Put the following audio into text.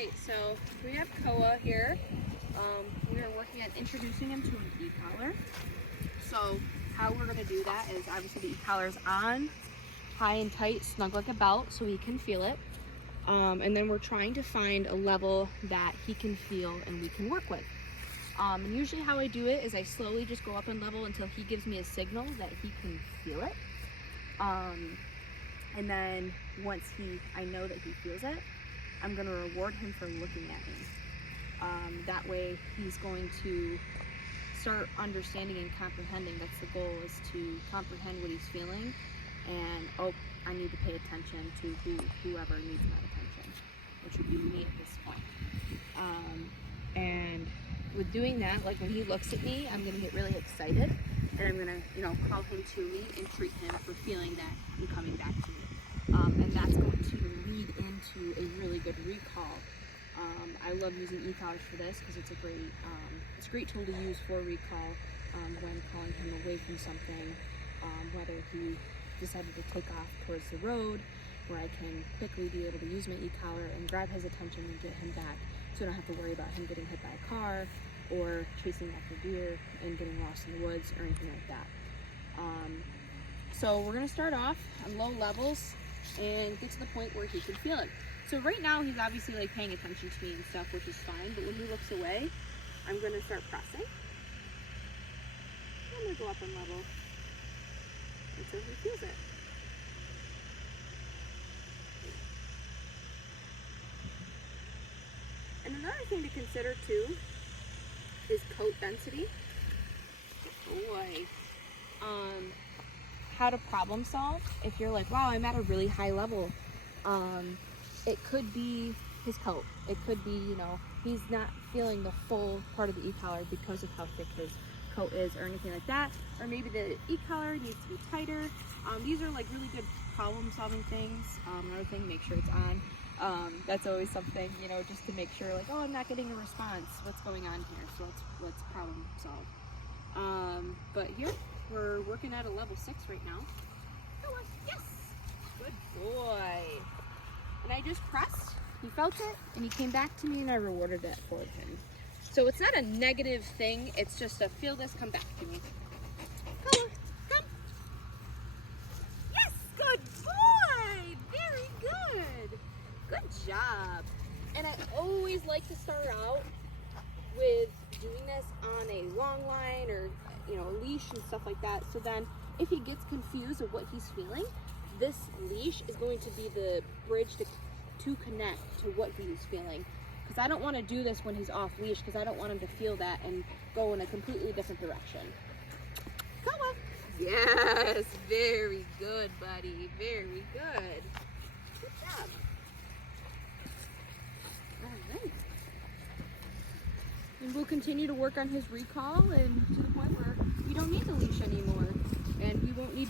right, so we have Koa here. We are working on introducing him to an e-collar. So how we're gonna do that is obviously the e-collar is on, high and tight, snug like a belt, so he can feel it. And then we're trying to find a level that he can feel and we can work with. And usually how I do it is I slowly just go up in level until he gives me a signal that he can feel it. And then once I know that he feels it, I'm gonna reward him for looking at me. That way he's going to start understanding and comprehending. That's the goal, is to comprehend what he's feeling, and oh, I need to pay attention to whoever needs my attention, which would be me at this point. And with doing that, like when he looks at me, I'm gonna get really excited, and I'm gonna, call him to me and treat him for feeling that and coming back to me. And that's going to lead into a really good recall. I love using e-collars for this because it's a great tool to use for recall when calling him away from something, whether he decided to take off towards the road, where I can quickly be able to use my e-collar and grab his attention and get him back, so I don't have to worry about him getting hit by a car or chasing after deer and getting lost in the woods or anything like that. So we're gonna start off on low levels and get to the point where he can feel it. So right now he's obviously like paying attention to me and stuff, which is fine, but when he looks away, I'm gonna start pressing. I'm gonna go up in level until he feels it. And another thing to consider too is coat density. Good boy. How to problem solve. If you're like, wow, I'm at a really high level, it could be his coat. It could be, he's not feeling the full part of the e-collar because of how thick his coat is or anything like that. Or maybe the e-collar needs to be tighter. These are like really good problem solving things. Another thing, make sure it's on. That's always something, just to make sure, like, oh, I'm not getting a response. What's going on here? So let's problem solve. But here, we're working at a level 6 right now. Come on, yes! Good boy. And I just pressed, he felt it, and he came back to me, and I rewarded that for him. So it's not a negative thing, it's just a feel this, come back to me. Come on, come. Yes, good boy! Very good. Good job. And I always like to start out with doing this on a long line or, a leash and stuff like that. So then if he gets confused of what he's feeling, this leash is going to be the bridge to connect to what he's feeling. Because I don't want to do this when he's off leash, because I don't want him to feel that and go in a completely different direction. Come on. Yes, very good, buddy. Very good. Good job. All right. And we'll continue to work on his recall and to the point where we don't need the leash anymore, and we won't need